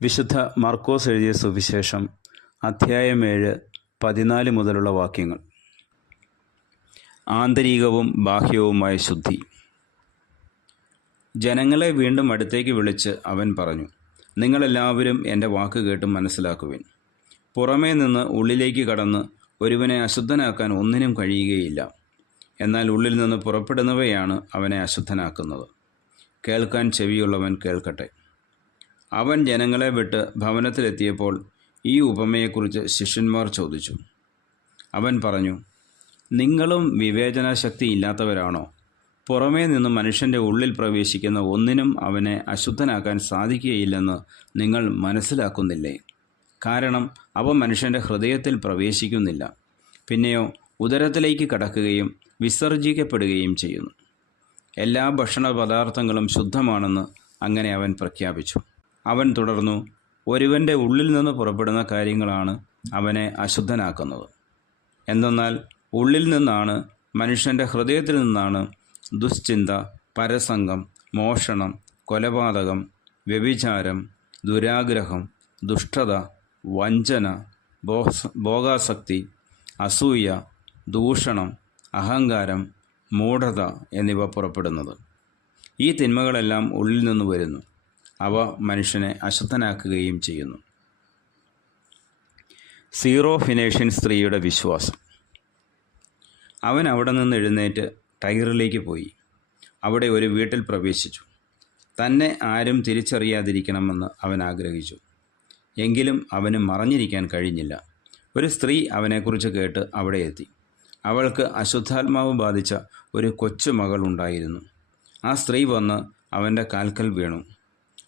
വിശുദ്ധ മർക്കോസ് എഴുതിയ സുവിശേഷം അധ്യായം 7 14 മുതലുള്ള വാക്യങ്ങൾ. ആന്തരികവും ബാഹ്യവുമായ ശുദ്ധി. ജനങ്ങളെ വീണ്ടും അടുത്തേക്ക് വിളിച്ച് അവൻ പറഞ്ഞു, നിങ്ങളെല്ലാവരും എൻ്റെ വാക്ക് കേട്ട് മനസ്സിലാക്കുവിൻ. പുറമേ നിന്ന് ഉള്ളിലേക്ക് കടന്ന് ഒരുവനെ അശുദ്ധനാക്കാൻ ഒന്നിനും കഴിയുകയില്ല. എന്നാൽ ഉള്ളിൽ നിന്ന് പുറപ്പെടുന്നവയാണ് അവനെ അശുദ്ധനാക്കുന്നത്. കേൾക്കാൻ ചെവിയുള്ളവൻ കേൾക്കട്ടെ. അവൻ ജനങ്ങളെ വിട്ട് ഭവനത്തിലെത്തിയപ്പോൾ ഈ ഉപമയെക്കുറിച്ച് ശിഷ്യന്മാർ ചോദിച്ചു. അവൻ പറഞ്ഞു, നിങ്ങളും വിവേചനാശക്തി ഇല്ലാത്തവരാണോ? പുറമേ നിന്ന് മനുഷ്യൻ്റെ ഉള്ളിൽ പ്രവേശിക്കുന്ന ഒന്നിനും അവനെ അശുദ്ധനാക്കാൻ സാധിക്കുകയില്ലെന്ന് നിങ്ങൾ മനസ്സിലാക്കുന്നില്ലേ? കാരണം അവ മനുഷ്യൻ്റെ ഹൃദയത്തിൽ പ്രവേശിക്കുന്നില്ല, പിന്നെയോ ഉദരത്തിലേക്ക് കടക്കുകയും വിസർജിക്കപ്പെടുകയും ചെയ്യുന്നു. എല്ലാ ഭക്ഷണ പദാർത്ഥങ്ങളും ശുദ്ധമാണെന്ന് അങ്ങനെ അവൻ പ്രഖ്യാപിച്ചു. അവൻ തുടർന്നു, ഒരുവൻ്റെ ഉള്ളിൽ നിന്ന് പുറപ്പെടുന്ന കാര്യങ്ങളാണ് അവനെ അശുദ്ധനാക്കുന്നത്. എന്തെന്നാൽ ഉള്ളിൽ നിന്നാണ്, മനുഷ്യൻ്റെ ഹൃദയത്തിൽ നിന്നാണ് ദുശ്ചിന്ത, പരസംഗം, മോഷണം, കൊലപാതകം, വ്യഭിചാരം, ദുരാഗ്രഹം, ദുഷ്ടത, വഞ്ചന, ഭോഗാസക്തി, അസൂയ, ദൂഷണം, അഹങ്കാരം, മൂഢത എന്നിവ പുറപ്പെടുന്നത്. ഈ തിന്മകളെല്ലാം ഉള്ളിൽ നിന്ന് വരുന്നു. അവ മനുഷ്യനെ അശുദ്ധനാക്കുകയും ചെയ്യുന്നു. സീറോ ഫിനേഷ്യൻ സ്ത്രീയുടെ വിശ്വാസം. അവൻ അവിടെ നിന്ന് എഴുന്നേറ്റ് ടൈറിലേക്ക് പോയി. അവിടെ ഒരു വീട്ടിൽ പ്രവേശിച്ചു. തന്നെ ആരും തിരിച്ചറിയാതിരിക്കണമെന്ന് അവൻ ആഗ്രഹിച്ചു. എങ്കിലും അവന് മറഞ്ഞിരിക്കാൻ കഴിഞ്ഞില്ല. ഒരു സ്ത്രീ അവനെക്കുറിച്ച് കേട്ട് അവിടെ എത്തി. അവൾക്ക് അശുദ്ധാത്മാവ് ബാധിച്ച ഒരു കൊച്ചു മകൾ ഉണ്ടായിരുന്നു. ആ സ്ത്രീ വന്ന് അവൻ്റെ കാൽക്കൽ വീണു.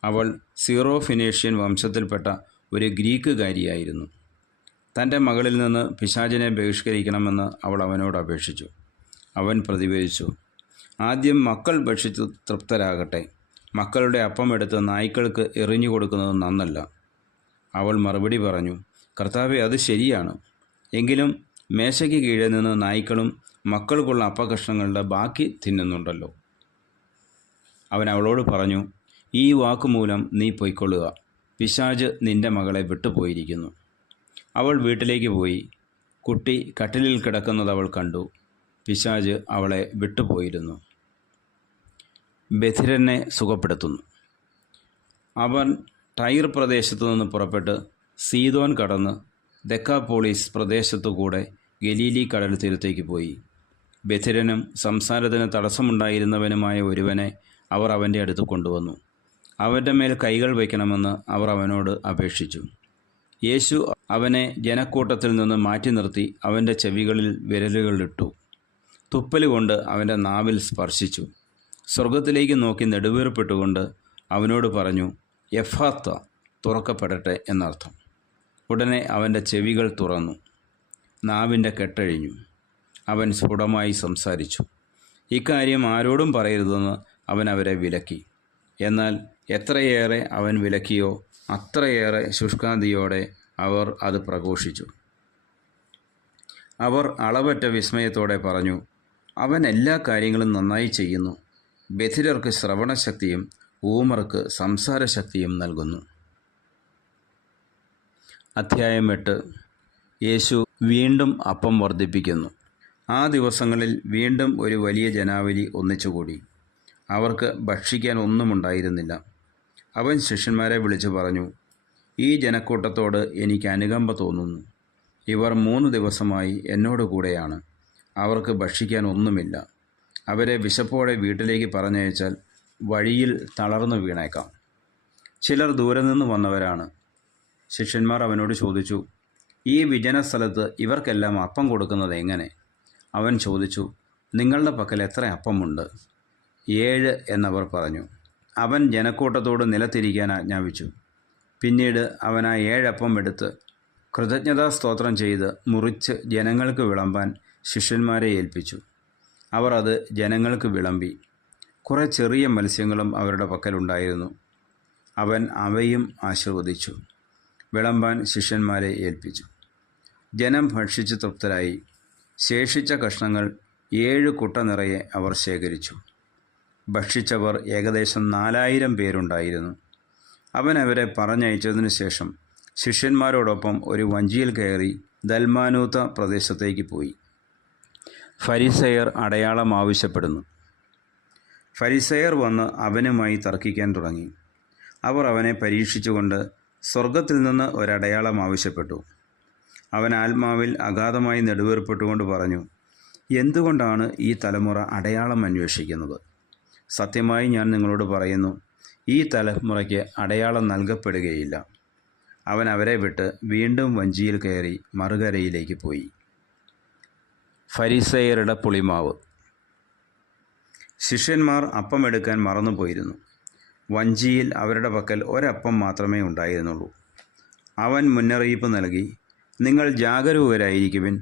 അവൾ സീറോ ഫിനേഷ്യൻ വംശത്തിൽപ്പെട്ട ഒരു ഗ്രീക്കുകാരിയായിരുന്നു. തൻ്റെ മകളിൽ നിന്ന് പിശാചിനെ ബഹിഷ്കരിക്കണമെന്ന് അവൾ അവനോട് അപേക്ഷിച്ചു. അവൻ പ്രതിവേദിച്ചു, ആദ്യം മക്കൾ ഭക്ഷിച്ചു തൃപ്തരാകട്ടെ. മക്കളുടെ അപ്പം എടുത്ത് നായ്ക്കൾക്ക് എറിഞ്ഞു കൊടുക്കുന്നത് നന്നല്ല. അവൾ മറുപടി പറഞ്ഞു, കർത്താവേ, അത് ശരിയാണ്. എങ്കിലും മേശയ്ക്ക് കീഴെ നിന്ന് നായ്ക്കളും മക്കൾക്കുള്ള അപ്പകഷ്ണങ്ങളുടെ ബാക്കി തിന്നുന്നുണ്ടല്ലോ. അവൻ അവളോട് പറഞ്ഞു, ഈ വാക്കുമൂലം നീ പൊയ്ക്കൊള്ളുക. പിശാച് നിന്റെ മകളെ വിട്ടുപോയിരിക്കുന്നു. അവൾ വീട്ടിലേക്ക് പോയി. കുട്ടി കട്ടിലിൽ കിടക്കുന്നത് അവൾ കണ്ടു. പിശാച് അവളെ വിട്ടുപോയിരുന്നു. ബധിരനെ സുഖപ്പെടുത്തുന്നു. അവൻ ടൈർ പ്രദേശത്തു നിന്ന് പുറപ്പെട്ട് സീദോൻ കടന്ന് ദെക്കാപോളിസ് പ്രദേശത്തുകൂടെ ഗലീലി കടൽ തീരത്തേക്ക് പോയി. ബധിരനും സംസാരത്തിന് തടസ്സമുണ്ടായിരുന്നവനുമായ ഒരുവനെ അവർ അവൻ്റെ അടുത്ത് കൊണ്ടുവന്നു. അവൻ്റെ മേൽ കൈകൾ വയ്ക്കണമെന്ന് അവർ അവനോട് അപേക്ഷിച്ചു. യേശു അവനെ ജനക്കൂട്ടത്തിൽ നിന്ന് മാറ്റി നിർത്തി അവൻ്റെ ചെവികളിൽ വിരലുകളിട്ടു. തുപ്പലുകൊണ്ട് അവൻ്റെ നാവിൽ സ്പർശിച്ചു. സ്വർഗത്തിലേക്ക് നോക്കി നെടുവീർപ്പിട്ടുകൊണ്ട് അവനോട് പറഞ്ഞു, എഫാത്ത, തുറക്കപ്പെടട്ടെ എന്നർത്ഥം. ഉടനെ അവൻ്റെ ചെവികൾ തുറന്നു, നാവിൻ്റെ കെട്ടഴിഞ്ഞു. അവൻ സ്ഫുടമായി സംസാരിച്ചു. ഇക്കാര്യം ആരോടും പറയരുതെന്ന് അവൻ അവരെ വിലക്കി. എന്നാൽ എത്രയേറെ അവൻ വിലക്കിയോ അത്രയേറെ ശുഷ്കാന്തിയോടെ അവർ അത് പ്രഘോഷിച്ചു. അവർ അളവറ്റ വിസ്മയത്തോടെ പറഞ്ഞു, അവൻ എല്ലാ കാര്യങ്ങളും നന്നായി ചെയ്യുന്നു. ബധിരർക്ക് ശ്രവണശക്തിയും ഊമർക്ക് സംസാരശക്തിയും നൽകുന്നു. അധ്യായം 8. യേശു വീണ്ടും അപ്പം വർദ്ധിപ്പിക്കുന്നു. ആ ദിവസങ്ങളിൽ വീണ്ടും ഒരു വലിയ ജനാവലി ഒന്നിച്ചുകൂടി. അവർക്ക് ഭക്ഷിക്കാൻ ഒന്നുമുണ്ടായിരുന്നില്ല. അവൻ ശിഷ്യന്മാരെ വിളിച്ചു പറഞ്ഞു, ഈ ജനക്കൂട്ടത്തോട് എനിക്ക് അനുകമ്പ തോന്നുന്നു. ഇവർ 3 ദിവസമായി എന്നോട് കൂടെയാണ്. അവർക്ക് ഭക്ഷിക്കാൻ ഒന്നുമില്ല. അവരെ വിശപ്പോടെ വീട്ടിലേക്ക് പറഞ്ഞയച്ചാൽ വഴിയിൽ തളർന്നു വീണേക്കാം. ചിലർ ദൂരെ നിന്ന് വന്നവരാണ്. ശിഷ്യന്മാർ അവനോട് ചോദിച്ചു, ഈ വിജന സ്ഥലത്ത് ഇവർക്കെല്ലാം അപ്പം കൊടുക്കുന്നത് എങ്ങനെ? അവൻ ചോദിച്ചു, നിങ്ങളുടെ പക്കൽ എത്ര അപ്പമുണ്ട്? 7 എന്നവർ പറഞ്ഞു. അവൻ ജനക്കൂട്ടത്തോട് നിലത്തിരിക്കാൻ ആജ്ഞാപിച്ചു. പിന്നീട് അവൻ ആ 7 അപ്പം എടുത്ത് കൃതജ്ഞതാ സ്തോത്രം ചെയ്ത് മുറിച്ച് ജനങ്ങൾക്ക് വിളമ്പാൻ ശിഷ്യന്മാരെ ഏൽപ്പിച്ചു. അവർ അത് ജനങ്ങൾക്ക് വിളമ്പി. കുറേ ചെറിയ മത്സ്യങ്ങളും അവരുടെ പക്കലുണ്ടായിരുന്നു. അവൻ അവയും ആശീർവദിച്ചു വിളമ്പാൻ ശിഷ്യന്മാരെ ഏൽപ്പിച്ചു. ജനം ഭക്ഷിച്ച് തൃപ്തരായി. ശേഷിച്ച കഷ്ണങ്ങൾ 7 കുട്ട നിറയെ അവർ ശേഖരിച്ചു. ഭക്ഷിച്ചവർ ഏകദേശം 4000 പേരുണ്ടായിരുന്നു. അവൻ അവരെ പറഞ്ഞയച്ചതിനു ശേഷം ശിഷ്യന്മാരോടൊപ്പം ഒരു വഞ്ചിയിൽ കയറി ദൽമാനൂത്ത പ്രദേശത്തേക്ക് പോയി. ഫരിസയർ അടയാളം ആവശ്യപ്പെടുന്നു. ഫരിസയർ വന്ന് അവനുമായി തർക്കിക്കാൻ തുടങ്ങി. അവർ അവനെ പരീക്ഷിച്ചുകൊണ്ട് സ്വർഗത്തിൽ നിന്ന് ഒരടയാളം ആവശ്യപ്പെട്ടു. അവൻ ആത്മാവിൽ അഗാധമായി നെടുവേർപ്പെട്ടുകൊണ്ട് പറഞ്ഞു, എന്തുകൊണ്ടാണ് ഈ തലമുറ അടയാളം അന്വേഷിക്കുന്നത്? സത്യമായി ഞാൻ നിങ്ങളോട് പറയുന്നു, ഈ തലമുറയ്ക്ക് അടയാളം നൽകപ്പെടുകയില്ല. അവൻ അവരെ വിട്ട് വീണ്ടും വഞ്ചിയിൽ കയറി മറുകരയിലേക്ക് പോയി. ഫരിസയരുടെ പുളിമാവ്. ശിഷ്യന്മാർ അപ്പമെടുക്കാൻ മറന്നുപോയിരുന്നു. വഞ്ചിയിൽ അവരുടെ പക്കൽ ഒരപ്പം മാത്രമേ ഉണ്ടായിരുന്നുള്ളൂ. അവൻ മുന്നറിയിപ്പ് നൽകി, നിങ്ങൾ ജാഗരൂകരായിരിക്കുവിൻ.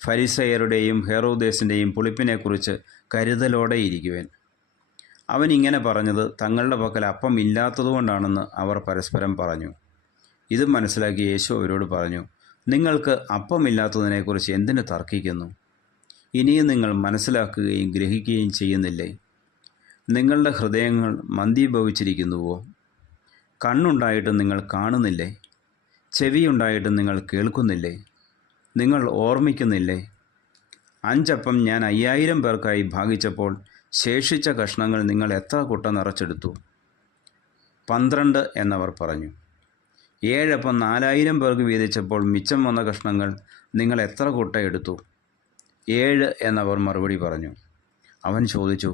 ഫരിസയരുടെയും ഹെറോദേസിൻ്റെയും പുളിപ്പിനെക്കുറിച്ച് കരുതലോടെ ഇരിക്കുവിൻ. അവൻ ഇങ്ങനെ പറഞ്ഞത് തങ്ങളുടെ പക്കൽ അപ്പം ഇല്ലാത്തതുകൊണ്ടാണെന്ന് അവർ പരസ്പരം പറഞ്ഞു. ഇത് മനസ്സിലാക്കി യേശു അവരോട് പറഞ്ഞു, നിങ്ങൾക്ക് അപ്പമില്ലാത്തതിനെക്കുറിച്ച് എന്തിനു തർക്കിക്കുന്നു? ഇനിയും നിങ്ങൾ മനസ്സിലാക്കുകയും ഗ്രഹിക്കുകയും ചെയ്യുന്നില്ലേ? നിങ്ങളുടെ ഹൃദയങ്ങൾ മന്ദീഭവിച്ചിരിക്കുന്നുവോ? കണ്ണുണ്ടായിട്ടും നിങ്ങൾ കാണുന്നില്ലേ? ചെവിയുണ്ടായിട്ടും നിങ്ങൾ കേൾക്കുന്നില്ലേ? നിങ്ങൾ ഓർമ്മിക്കുന്നില്ലേ? 5 അപ്പം ഞാൻ 5000 പേർക്കായി ഭാഗിച്ചപ്പോൾ ശേഷിച്ച കഷ്ണങ്ങൾ നിങ്ങൾ എത്ര കുട്ട നിറച്ചെടുത്തു? 12 എന്നവർ പറഞ്ഞു. 7 അപ്പം 4000 പേർക്ക് വീതിച്ചപ്പോൾ മിച്ചം വന്ന കഷ്ണങ്ങൾ നിങ്ങൾ എത്ര കുട്ട എടുത്തു? 7 എന്നവർ മറുപടി പറഞ്ഞു. അവൻ ചോദിച്ചു,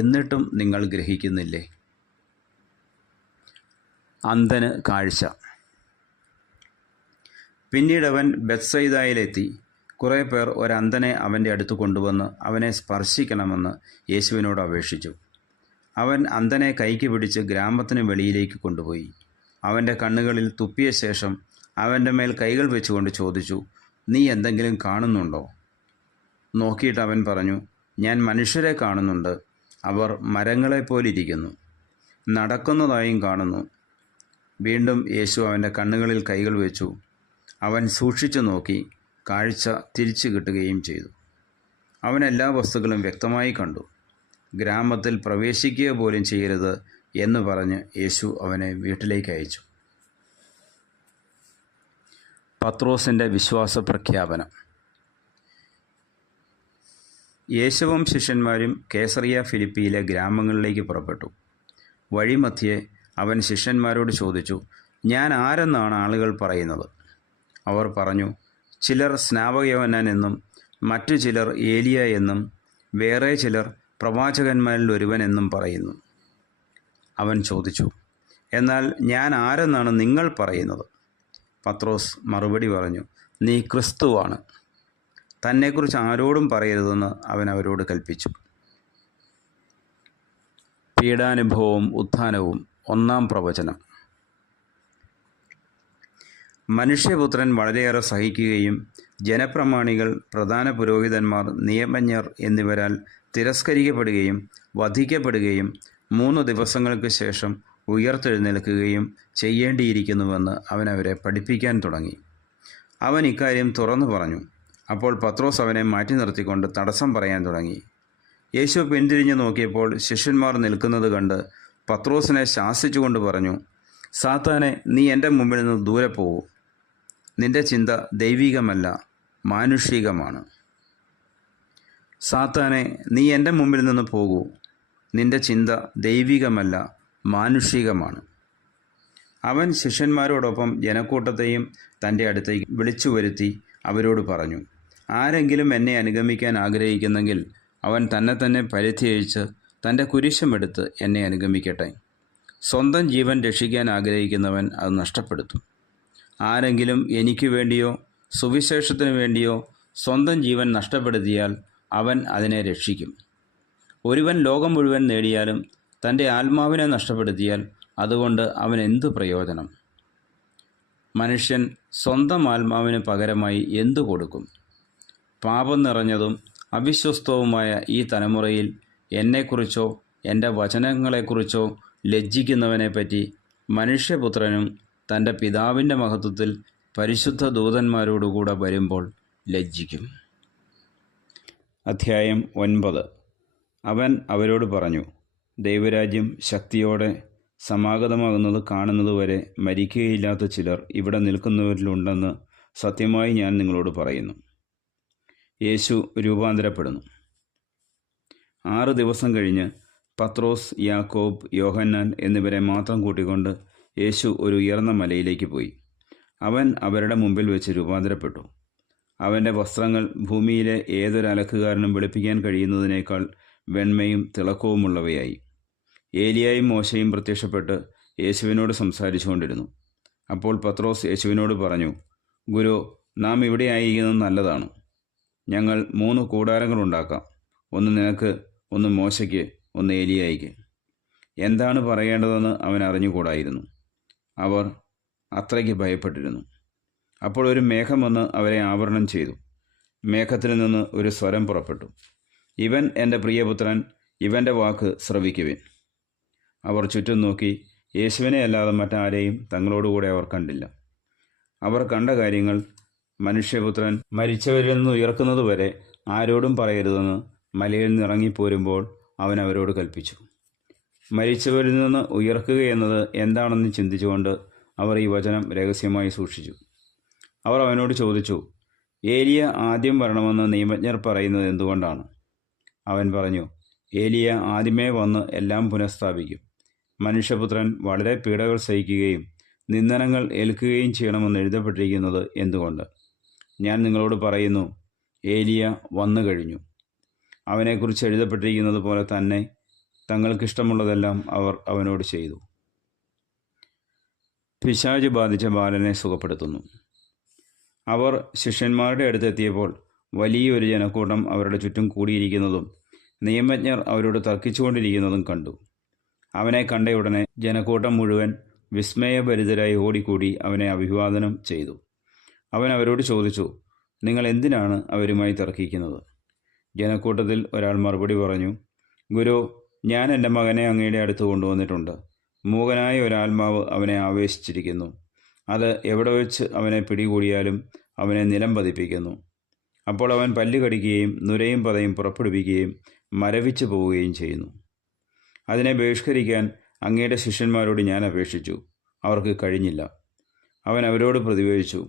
എന്നിട്ടും നിങ്ങൾ ഗ്രഹിക്കുന്നില്ലേ? അന്ധന് കാഴ്ച. പിന്നീട് അവൻ ബെത്സയിദായിലെത്തി. കുറേ പേർ ഒരന്ധനെ അവൻ്റെ അടുത്ത് കൊണ്ടുവന്ന് അവനെ സ്പർശിക്കണമെന്ന് യേശുവിനോട് അപേക്ഷിച്ചു. അവൻ അന്ധനെ കൈക്ക് പിടിച്ച് ഗ്രാമത്തിന് വെളിയിലേക്ക് കൊണ്ടുപോയി. അവൻ്റെ കണ്ണുകളിൽ തുപ്പിയ ശേഷം അവൻ്റെ മേൽ കൈകൾ വെച്ചുകൊണ്ട് ചോദിച്ചു, നീ എന്തെങ്കിലും കാണുന്നുണ്ടോ? നോക്കിയിട്ട് അവൻ പറഞ്ഞു, ഞാൻ മനുഷ്യരെ കാണുന്നുണ്ട്. അവർ മരങ്ങളെപ്പോലിരിക്കുന്നു. നടക്കുന്നതായും കാണുന്നു. വീണ്ടും യേശു അവൻ്റെ കണ്ണുകളിൽ കൈകൾ വെച്ചു. അവൻ സൂക്ഷിച്ചു നോക്കി. കാഴ്ച തിരിച്ചു കിട്ടുകയും ചെയ്തു. അവൻ എല്ലാ വസ്തുക്കളും വ്യക്തമായി കണ്ടു. ഗ്രാമത്തിൽ പ്രവേശിക്കുക പോലും ചെയ്യരുത് എന്ന് പറഞ്ഞ് യേശു അവനെ വീട്ടിലേക്ക് അയച്ചു. പത്രോസിൻ്റെ വിശ്വാസ പ്രഖ്യാപനം. യേശുവും ശിഷ്യന്മാരും കേസറിയ ഫിലിപ്പിയിലെ ഗ്രാമങ്ങളിലേക്ക് പുറപ്പെട്ടു. വഴിമധ്യേ അവൻ ശിഷ്യന്മാരോട് ചോദിച്ചു, ഞാൻ ആരെന്നാണ് ആളുകൾ പറയുന്നത്? അവർ പറഞ്ഞു, ചിലർ സ്നാപകയോഹന്നാൻ എന്നും മറ്റു ചിലർ ഏലിയ എന്നും വേറെ ചിലർ പ്രവാചകന്മാരിൽ ഒരുവൻ എന്നും പറയുന്നു. അവൻ ചോദിച്ചു, എന്നാൽ ഞാൻ ആരെന്നാണ് നിങ്ങൾ പറയുന്നത്? പത്രോസ് മറുപടി പറഞ്ഞു, നീ ക്രിസ്തുവാണ്. തന്നെക്കുറിച്ച് ആരോടും പറയരുതെന്ന് അവൻ അവരോട് കൽപ്പിച്ചു. പീഡാനുഭവവും ഉത്ഥാനവും. 1-ാം പ്രവചനം. മനുഷ്യപുത്രൻ വളരെയേറെ സഹിക്കുകയും ജനപ്രമാണികൾ, പ്രധാന പുരോഹിതന്മാർ, നിയമജ്ഞർ എന്നിവരാൽ തിരസ്കരിക്കപ്പെടുകയും വധിക്കപ്പെടുകയും 3 ദിവസങ്ങൾക്ക് ശേഷം ഉയർത്തെഴുന്നേൽക്കുകയും ചെയ്യേണ്ടിയിരിക്കുന്നുവെന്ന് അവൻ അവരെ പഠിപ്പിക്കാൻ തുടങ്ങി. അവൻ ഇക്കാര്യം തുറന്നു പറഞ്ഞു. അപ്പോൾ പത്രോസ് അവനെ മാറ്റി നിർത്തിക്കൊണ്ട് തടസ്സം പറയാൻ തുടങ്ങി. യേശു പിന്തിരിഞ്ഞു നോക്കിയപ്പോൾ ശിഷ്യന്മാർ നിൽക്കുന്നത് കണ്ട് പത്രോസിനെ ശാസിച്ചുകൊണ്ട് പറഞ്ഞു, സാത്താനെ, നീ എൻ്റെ മുമ്പിൽ നിന്ന് ദൂരെ പോകൂ. നിന്റെ ചിന്ത ദൈവികമല്ല, മാനുഷികമാണ്. സാത്താനെ, നീ എൻ്റെ മുമ്പിൽ നിന്ന് പോകൂ. നിന്റെ ചിന്ത ദൈവികമല്ല, മാനുഷികമാണ്. അവൻ ശിഷ്യന്മാരോടൊപ്പം ജനക്കൂട്ടത്തെയും തൻ്റെ അടുത്തേക്ക് വിളിച്ചു വരുത്തി അവരോട് പറഞ്ഞു, ആരെങ്കിലും എന്നെ അനുഗമിക്കാൻ ആഗ്രഹിക്കുന്നെങ്കിൽ അവൻ തന്നെ പരിത്യജിച്ച് തൻ്റെ കുരിശുമെടുത്ത് എന്നെ അനുഗമിക്കട്ടെ. സ്വന്തം ജീവൻ രക്ഷിക്കാൻ ആഗ്രഹിക്കുന്നവൻ അത് നഷ്ടപ്പെടുത്തും. ആരെങ്കിലും എനിക്ക് വേണ്ടിയോ സുവിശേഷത്തിനു വേണ്ടിയോ സ്വന്തം ജീവൻ നഷ്ടപ്പെടുത്തിയാൽ അവൻ അതിനെ രക്ഷിക്കും. ഒരുവൻ ലോകം മുഴുവൻ നേടിയാലും തൻ്റെ ആത്മാവിനെ നഷ്ടപ്പെടുത്തിയാൽ അതുകൊണ്ട് അവൻ എന്തു പ്രയോജനം? മനുഷ്യൻ സ്വന്തം ആത്മാവിന് പകരമായി എന്തു കൊടുക്കും? പാപം നിറഞ്ഞതും അവിശ്വസ്തവുമായ ഈ തലമുറയിൽ എന്നെക്കുറിച്ചോ എൻ്റെ വചനങ്ങളെക്കുറിച്ചോ ലജ്ജിക്കുന്നവനെപ്പറ്റി മനുഷ്യപുത്രനും തൻ്റെ പിതാവിൻ്റെ മഹത്വത്തിൽ പരിശുദ്ധ ദൂതന്മാരോടുകൂടെ വരുമ്പോൾ ലജ്ജിക്കും. അധ്യായം 9. അവൻ അവരോട് പറഞ്ഞു, ദൈവരാജ്യം ശക്തിയോടെ സമാഗതമാകുന്നത് കാണുന്നതുവരെ മരിക്കുകയില്ലാത്ത ചിലർ ഇവിടെ നിൽക്കുന്നവരിലുണ്ടെന്ന് സത്യമായി ഞാൻ നിങ്ങളോട് പറയുന്നു. യേശു രൂപാന്തരപ്പെടുന്നു. 6 ദിവസം കഴിഞ്ഞ് പത്രോസ്, യാക്കോബ്, യോഹന്നാൻ എന്നിവരെ മാത്രം കൂട്ടിക്കൊണ്ട് യേശു ഒരു ഉയർന്ന മലയിലേക്ക് പോയി. അവൻ അവരുടെ മുമ്പിൽ വെച്ച് രൂപാന്തരപ്പെട്ടു. അവൻ്റെ വസ്ത്രങ്ങൾ ഭൂമിയിലെ ഏതൊരു അലക്കുകാരനും വെളുപ്പിക്കാൻ കഴിയുന്നതിനേക്കാൾ വെണ്മയും തിളക്കവുമുള്ളവയായി. ഏലിയായും മോശയും പ്രത്യക്ഷപ്പെട്ട് യേശുവിനോട് സംസാരിച്ചുകൊണ്ടിരുന്നു. അപ്പോൾ പത്രോസ് യേശുവിനോട് പറഞ്ഞു, ഗുരു, നാം ഇവിടെ ആയിരിക്കുന്നത് നല്ലതാണ്. ഞങ്ങൾ 3 കൂടാരങ്ങളുണ്ടാക്കാം. ഒന്ന് നിനക്ക്, ഒന്ന് മോശയ്ക്ക്, ഒന്ന് ഏലിയായിക്ക്. എന്താണ് പറയേണ്ടതെന്ന് അവൻ അറിഞ്ഞുകൂടായിരുന്നു. അവർ അത്രയ്ക്ക് ഭയപ്പെട്ടിരുന്നു. അപ്പോൾ ഒരു മേഘം വന്ന് അവരെ ആവരണം ചെയ്തു. മേഘത്തിൽ നിന്ന് ഒരു സ്വരം പുറപ്പെട്ടു, ഇവൻ എൻ്റെ പ്രിയപുത്രൻ, ഇവൻ്റെ വാക്ക് ശ്രവിക്കുവിൻ. അവർ ചുറ്റും നോക്കി യേശുവിനെ അല്ലാതെ മറ്റാരെയും തങ്ങളോടുകൂടെ അവർ കണ്ടില്ല. അവർ കണ്ട കാര്യങ്ങൾ മനുഷ്യപുത്രൻ മരിച്ചവരിൽ നിന്ന് ഉയർക്കുന്നതുവരെ ആരോടും പറയരുതെന്ന് മലയിൽ നിന്ന് ഇറങ്ങിപ്പോരുമ്പോൾ അവൻ അവരോട് കൽപ്പിച്ചു. മരിച്ചവരിൽ നിന്ന് ഉയർക്കുക എന്നത് എന്താണെന്ന് ചിന്തിച്ചുകൊണ്ട് അവർ ഈ വചനം രഹസ്യമായി സൂക്ഷിച്ചു. അവർ അവനോട് ചോദിച്ചു, ഏലിയ ആദ്യം വരണമെന്ന് നിയമജ്ഞർ പറയുന്നത് എന്തുകൊണ്ടാണ്? അവൻ പറഞ്ഞു, ഏലിയ ആദ്യമേ വന്ന് എല്ലാം പുനഃസ്ഥാപിക്കും. മനുഷ്യപുത്രൻ വളരെ പീഡകൾ സഹിക്കുകയും നിന്ദനങ്ങൾ ഏൽക്കുകയും ചെയ്യണമെന്ന് എഴുതപ്പെട്ടിരിക്കുന്നത് എന്തുകൊണ്ട്? ഞാൻ നിങ്ങളോട് പറയുന്നു, ഏലിയ വന്നു കഴിഞ്ഞു. അവനെക്കുറിച്ച് എഴുതപ്പെട്ടിരിക്കുന്നത് പോലെ തന്നെ തങ്ങൾക്കിഷ്ടമുള്ളതെല്ലാം അവർ അവനോട് ചെയ്തു. പിശാച് ബാധിച്ച ബാലനെ സുഖപ്പെടുത്തുന്നു. അവർ ശിഷ്യന്മാരുടെ അടുത്തെത്തിയപ്പോൾ വലിയൊരു ജനക്കൂട്ടം അവരുടെ ചുറ്റും കൂടിയിരിക്കുന്നതും നിയമജ്ഞർ അവരോട് തർക്കിച്ചുകൊണ്ടിരിക്കുന്നതും കണ്ടു. അവനെ കണ്ടയുടനെ ജനക്കൂട്ടം മുഴുവൻ വിസ്മയഭരിതരായി ഓടിക്കൂടി അവനെ അഭിവാദനം ചെയ്തു. അവൻ അവരോട് ചോദിച്ചു, നിങ്ങൾ എന്തിനാണ് അവരുമായി തർക്കിക്കുന്നത്? ജനക്കൂട്ടത്തിൽ ഒരാൾ മറുപടി പറഞ്ഞു, ഗുരു, ഞാൻ എൻ്റെ മകനെ അങ്ങയുടെ അടുത്ത് കൊണ്ടുവന്നിട്ടുണ്ട്. മൂകനായ ഒരാത്മാവ് അവനെ ആവേശിച്ചിരിക്കുന്നു. അത് എവിടെ വെച്ച് അവനെ പിടികൂടിയാലും അവനെ നിലം പതിപ്പിക്കുന്നു. അപ്പോൾ അവൻ പല്ല് കടിക്കുകയും നുരയും പതയും പുറപ്പെടുവിക്കുകയും മരവിച്ചു പോവുകയും ചെയ്യുന്നു. അതിനെ ബഹിഷ്കരിക്കാൻ അങ്ങയുടെ ശിഷ്യന്മാരോട് ഞാൻ അപേക്ഷിച്ചു, അവർക്ക് കഴിഞ്ഞില്ല. അവൻ അവരോട് പ്രതിവേദിച്ചു,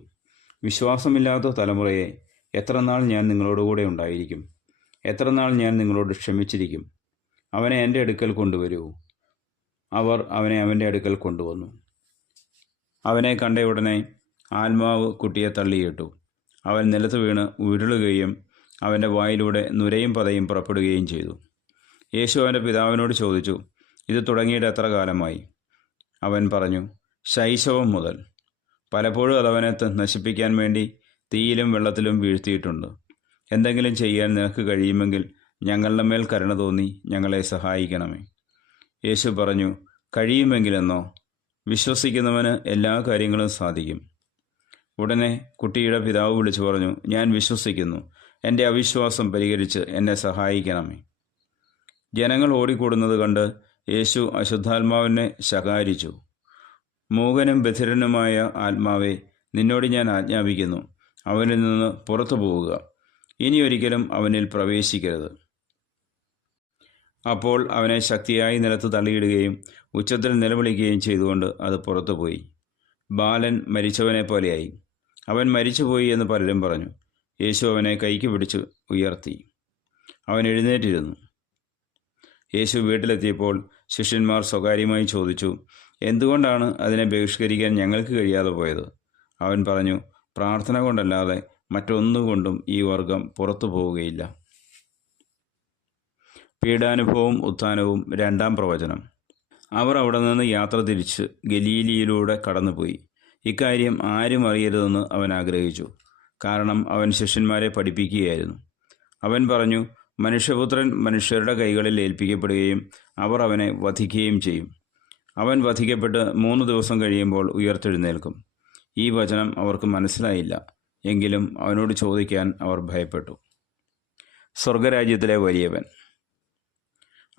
വിശ്വാസമില്ലാത്ത തലമുറയെ, എത്ര നാൾ ഞാൻ നിങ്ങളോടുകൂടെ ഉണ്ടായിരിക്കും? എത്ര നാൾ ഞാൻ നിങ്ങളോട് ക്ഷമിച്ചിരിക്കും? അവനെ എൻ്റെ അടുക്കൽ കൊണ്ടുവരൂ. അവർ അവനെ അവൻ്റെ അടുക്കൽ കൊണ്ടുവന്നു. അവനെ കണ്ടയുടനെ ആത്മാവ് കുട്ടിയെ തള്ളിയിട്ടു. അവൻ നിലത്ത് വീണ് ഉരുളുകയും അവൻ്റെ വായിലൂടെ നുരയും പതയും പുറപ്പെടുകയും ചെയ്തു. യേശു അവൻ്റെ പിതാവിനോട് ചോദിച്ചു, ഇത് തുടങ്ങിയിട്ട് എത്ര കാലമായി? അവൻ പറഞ്ഞു, ശൈശവം മുതൽ. പലപ്പോഴും അതവനെ നശിപ്പിക്കാൻ വേണ്ടി തീയിലും വെള്ളത്തിലും വീഴ്ത്തിയിട്ടുണ്ട്. എന്തെങ്കിലും ചെയ്യാൻ നിനക്ക് കഴിയുമെങ്കിൽ ഞങ്ങളുടെ മേൽ കരുണ തോന്നി ഞങ്ങളെ സഹായിക്കണമേ. യേശു പറഞ്ഞു, കഴിയുമെങ്കിലെന്നോ? വിശ്വസിക്കുന്നവന് എല്ലാ കാര്യങ്ങളും സാധിക്കും. ഉടനെ കുട്ടിയുടെ പിതാവ് വിളിച്ചു പറഞ്ഞു, ഞാൻ വിശ്വസിക്കുന്നു, എൻ്റെ അവിശ്വാസം പരിഹരിച്ച് എന്നെ സഹായിക്കണമേ. ജനങ്ങൾ ഓടിക്കൂടുന്നത് കണ്ട് യേശു അശുദ്ധാത്മാവിനെ ശകാരിച്ചു. മൂകനും ബധിരനുമായ ആത്മാവെ, നിന്നോട് ഞാൻ ആജ്ഞാപിക്കുന്നു, അവനിൽ നിന്ന് പുറത്തു പോവുക. ഇനിയൊരിക്കലും അവനിൽ പ്രവേശിക്കരുത്. അപ്പോൾ അവനെ ശക്തിയായി നിലത്ത് തള്ളിയിടുകയും ഉച്ചത്തിൽ നിലവിളിക്കുകയും ചെയ്തുകൊണ്ട് അത് പുറത്തുപോയി. ബാലൻ മരിച്ചവനെ പോലെയായി. അവൻ മരിച്ചുപോയി എന്ന് പലരും പറഞ്ഞു. യേശു അവനെ കൈക്ക് പിടിച്ച് ഉയർത്തി. അവൻ എഴുന്നേറ്റിരുന്നു. യേശു വീട്ടിലെത്തിയപ്പോൾ ശിഷ്യന്മാർ സ്വകാര്യമായി ചോദിച്ചു, എന്തുകൊണ്ടാണ് അതിനെ ബഹിഷ്കരിക്കാൻ ഞങ്ങൾക്ക് കഴിയാതെ പോയത്? അവൻ പറഞ്ഞു, പ്രാർത്ഥന കൊണ്ടല്ലാതെ മറ്റൊന്നുകൊണ്ടും ഈ വർഗം പുറത്തു പോവുകയില്ല. പീഡാനുഭവവും ഉത്ഥാനവും 2-ാം പ്രവചനം. അവർ അവിടെ നിന്ന് യാത്ര തിരിച്ച് ഗലീലിയിലൂടെ കടന്നുപോയി. ഇക്കാര്യം ആരും അറിയരുതെന്ന് അവൻ ആഗ്രഹിച്ചു, കാരണം അവൻ ശിഷ്യന്മാരെ പഠിപ്പിക്കുകയായിരുന്നു. അവൻ പറഞ്ഞു, മനുഷ്യപുത്രൻ മനുഷ്യരുടെ കൈകളിൽ ഏൽപ്പിക്കപ്പെടുകയും അവർ അവനെ വധിക്കുകയും ചെയ്യും. അവൻ വധിക്കപ്പെട്ട് 3 ദിവസം കഴിയുമ്പോൾ ഉയർത്തെഴുന്നേൽക്കും. ഈ വചനം അവർക്ക് മനസ്സിലായില്ല, എങ്കിലും അവനോട് ചോദിക്കാൻ അവർ ഭയപ്പെട്ടു. സ്വർഗരാജ്യത്തിലെ വലിയവൻ.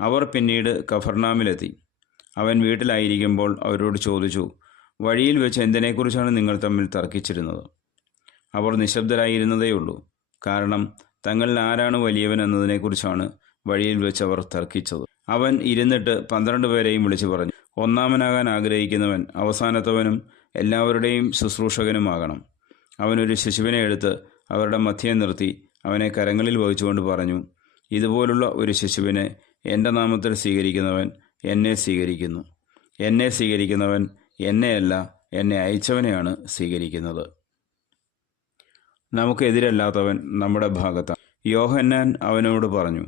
അവർ പിന്നീട് കഫർനാമിലെത്തി. അവൻ വീട്ടിലായിരിക്കുമ്പോൾ അവരോട് ചോദിച്ചു, വഴിയിൽ വെച്ച് എന്തിനെക്കുറിച്ചാണ് നിങ്ങൾ തമ്മിൽ തർക്കിച്ചിരുന്നത്? അവർ നിശബ്ദരായിരുന്നതേയുള്ളൂ, കാരണം തങ്ങളിൽ ആരാണ് വലിയവൻ എന്നതിനെക്കുറിച്ചാണ് വഴിയിൽ വെച്ച് അവർ തർക്കിച്ചത്. അവൻ ഇരുന്നിട്ട് 12 പേരെയും വിളിച്ചു പറഞ്ഞു, ഒന്നാമനാകാൻ ആഗ്രഹിക്കുന്നവൻ അവസാനത്തവനും എല്ലാവരുടെയും ശുശ്രൂഷകനുമാകണം. അവനൊരു ശിശുവിനെ എടുത്ത് അവരുടെ മധ്യേ നിർത്തി അവനെ കരങ്ങളിൽ വഹിച്ചുകൊണ്ട് പറഞ്ഞു, ഇതുപോലുള്ള ഒരു ശിശുവിനെ എൻ്റെ നാമത്തിൽ സ്വീകരിക്കുന്നവൻ എന്നെ സ്വീകരിക്കുന്നു. എന്നെ സ്വീകരിക്കുന്നവൻ എന്നെയല്ല, എന്നെ അയച്ചവനെയാണ് സ്വീകരിക്കുന്നത്. നമുക്കെതിരല്ലാത്തവൻ നമ്മുടെ ഭാഗത്താണ്. യോഹന്നാൻ അവനോട് പറഞ്ഞു,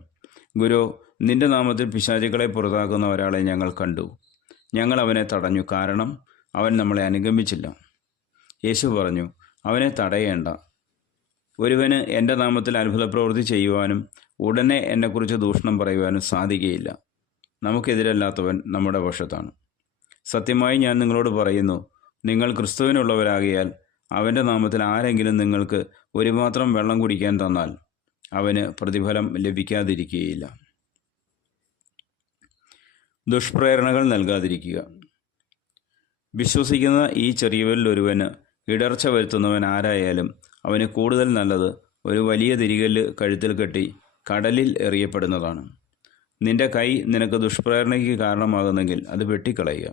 ഗുരു, നിന്റെ നാമത്തിൽ പിശാചുക്കളെ പുറത്താക്കുന്ന ഒരാളെ ഞങ്ങൾ കണ്ടു. ഞങ്ങൾ അവനെ തടഞ്ഞു, കാരണം അവൻ നമ്മളെ അനുഗമിച്ചില്ല. യേശു പറഞ്ഞു, അവനെ തടയേണ്ട. ഒരുവന് എൻ്റെ നാമത്തിൽ അത്ഭുതപ്രവൃത്തി ചെയ്യുവാനും ഉടനെ എന്നെക്കുറിച്ച് ദൂഷണം പറയുവാനും സാധിക്കുകയില്ല. നമുക്കെതിരല്ലാത്തവൻ നമ്മുടെ പക്ഷത്താണ്. സത്യമായി ഞാൻ നിങ്ങളോട് പറയുന്നു, നിങ്ങൾ ക്രിസ്തുവിനുള്ളവരാകിയാൽ അവൻ്റെ നാമത്തിൽ ആരെങ്കിലും നിങ്ങൾക്ക് ഒരു പാത്രം വെള്ളം കുടിക്കാൻ തന്നാൽ അവന് പ്രതിഫലം ലഭിക്കാതിരിക്കുകയില്ല. ദുഷ്പ്രേരണകൾ നൽകാതിരിക്കുക. വിശ്വസിക്കുന്ന ഈ ചെറിയവരിൽ ഒരുവന് ഇടർച്ച വരുത്തുന്നവൻ ആരായാലും അവന് കൂടുതൽ നല്ലത് ഒരു വലിയ തിരികല്ല് കഴുത്തിൽ കെട്ടി കടലിൽ എറിയപ്പെടുന്നതാണ്. നിന്റെ കൈ നിനക്ക് ദുഷ്പ്രേരണയ്ക്ക് കാരണമാകുന്നെങ്കിൽ അത് വെട്ടിക്കളയുക.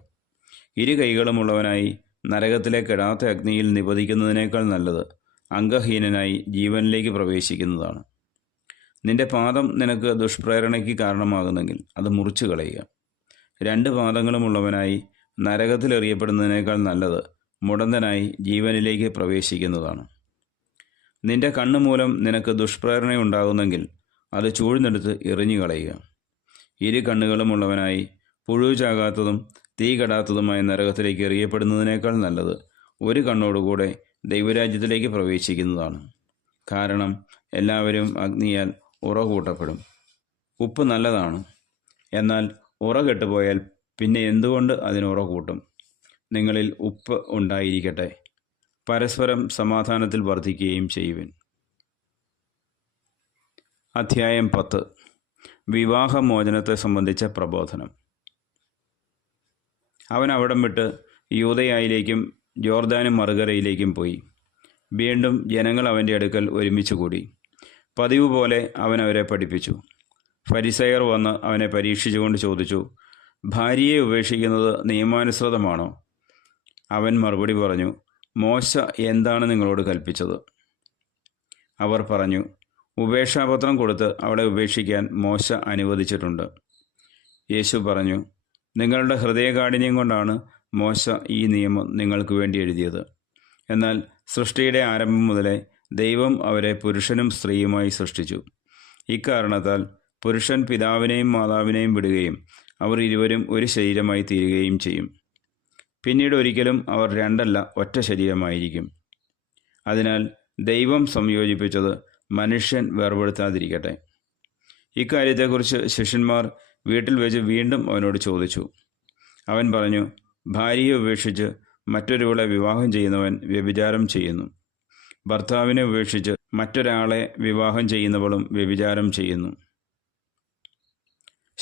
ഇരു കൈകളുമുള്ളവനായി നരകത്തിലെ കെടാത്ത അഗ്നിയിൽ നിപതിക്കുന്നതിനേക്കാൾ നല്ലത് അംഗഹീനനായി ജീവനിലേക്ക് പ്രവേശിക്കുന്നതാണ്. നിന്റെ പാദം നിനക്ക് ദുഷ്പ്രേരണയ്ക്ക് കാരണമാകുന്നെങ്കിൽ അത് മുറിച്ചു കളയുക. 2 പാദങ്ങളുമുള്ളവനായി നരകത്തിലെറിയപ്പെടുന്നതിനേക്കാൾ നല്ലത് മുടന്തനായി ജീവനിലേക്ക് പ്രവേശിക്കുന്നതാണ്. നിന്റെ കണ്ണ് മൂലം നിനക്ക് ദുഷ്പ്രേരണയുണ്ടാകുന്നെങ്കിൽ അത് ചൂഴ്ന്നെടുത്ത് എറിഞ്ഞു കളയുക. ഇരു കണ്ണുകളുമുള്ളവനായി പുഴു ചാകാത്തതും തീ കെടാത്തതുമായ നരകത്തിലേക്ക് എറിയപ്പെടുന്നതിനേക്കാൾ നല്ലത് ഒരു കണ്ണോടുകൂടെ ദൈവരാജ്യത്തിലേക്ക് പ്രവേശിക്കുന്നതാണ്. കാരണം എല്ലാവരും അഗ്നിയാൽ ഉറകൂട്ടപ്പെടും. ഉപ്പ് നല്ലതാണ്, എന്നാൽ ഉറ കെട്ടുപോയാൽ പിന്നെ എന്തുകൊണ്ട് അതിന് ഉറ കൂട്ടും? നിങ്ങളിൽ ഉപ്പ് ഉണ്ടായിരിക്കട്ടെ, പരസ്പരം സമാധാനത്തിൽ വർദ്ധിക്കുകയും ചെയ്യുവിൻ. അധ്യായം 10. വിവാഹമോചനത്തെ സംബന്ധിച്ച പ്രബോധനം. അവൻ അവിടം വിട്ട് യൂദയായിലേക്കും ജോർദാനും മറുകരയിലേക്കും പോയി. വീണ്ടും ജനങ്ങൾ അവൻ്റെ അടുക്കൽ ഒരുമിച്ച് കൂടി. പതിവ് പോലെ അവൻ അവരെ പഠിപ്പിച്ചു. ഫരിസയർ വന്ന് അവനെ പരീക്ഷിച്ചുകൊണ്ട് ചോദിച്ചു, ഭാര്യയെ ഉപേക്ഷിക്കുന്നത് നിയമാനുസൃതമാണോ? അവൻ മറുപടി പറഞ്ഞു, മോശ എന്താണ് നിങ്ങളോട് കൽപ്പിച്ചത്? അവർ പറഞ്ഞു, ഉപേക്ഷാപത്രം കൊടുത്ത് അവളെ ഉപേക്ഷിക്കാൻ മോശ അനുവദിച്ചിട്ടുണ്ട്. യേശു പറഞ്ഞു, നിങ്ങളുടെ ഹൃദയകാഠിന്യം കൊണ്ടാണ് മോശ ഈ നിയമം നിങ്ങൾക്ക് വേണ്ടി എഴുതിയത്. എന്നാൽ സൃഷ്ടിയുടെ ആരംഭം മുതലേ ദൈവം അവരെ പുരുഷനും സ്ത്രീയുമായി സൃഷ്ടിച്ചു. ഇക്കാരണത്താൽ പുരുഷൻ പിതാവിനെയും മാതാവിനെയും വിടുകയും അവർ ഇരുവരും ഒരു ശരീരമായി തീരുകയും ചെയ്യും. പിന്നീട് ഒരിക്കലും അവർ രണ്ടല്ല, ഒറ്റ ശരീരമായിരിക്കും. അതിനാൽ ദൈവം സംയോജിപ്പിച്ചത് മനുഷ്യൻ വേർപെടുത്താതിരിക്കട്ടെ. ഇക്കാര്യത്തെക്കുറിച്ച് ശിഷ്യന്മാർ വീട്ടിൽ വെച്ച് വീണ്ടും അവനോട് ചോദിച്ചു. അവൻ പറഞ്ഞു, ഭാര്യയെ ഉപേക്ഷിച്ച് മറ്റൊരുവളെ വിവാഹം ചെയ്യുന്നവൻ വ്യഭിചാരം ചെയ്യുന്നു. ഭർത്താവിനെ ഉപേക്ഷിച്ച് മറ്റൊരാളെ വിവാഹം ചെയ്യുന്നവളും വ്യഭിചാരം ചെയ്യുന്നു.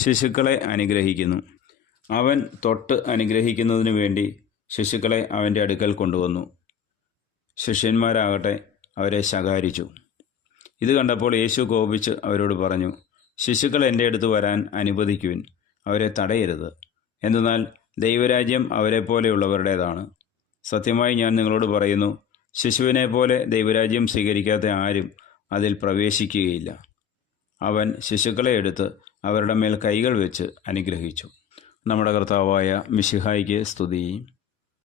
ശിശുക്കളെ അനുഗ്രഹിക്കുന്നു. അവൻ തൊട്ട് അനുഗ്രഹിക്കുന്നതിനു വേണ്ടി ശിശുക്കളെ അവൻ്റെ അടുക്കൽ കൊണ്ടുവന്നു. ശിഷ്യന്മാരാകട്ടെ അവരെ ശകാരിച്ചു. ഇത് കണ്ടപ്പോൾ യേശു കോപിച്ച് അവരോട് പറഞ്ഞു, ശിശുക്കൾ എൻ്റെ അടുത്ത് വരാൻ അനുവദിക്കുവിൻ, അവരെ തടയരുത്. എന്തെന്നാൽ ദൈവരാജ്യം അവരെപ്പോലെയുള്ളവരുടേതാണ്. സത്യമായി ഞാൻ നിങ്ങളോട് പറയുന്നു, ശിശുവിനെ പോലെ ദൈവരാജ്യം സ്വീകരിക്കാത്ത ആരും അതിൽ പ്രവേശിക്കുകയില്ല. അവൻ ശിശുക്കളെ എടുത്ത് അവരുടെ മേൽ കൈകൾ വെച്ച് അനുഗ്രഹിച്ചു. നമ്മുടെ കർത്താവായ മിശിഹായിക്ക് സ്തുതി.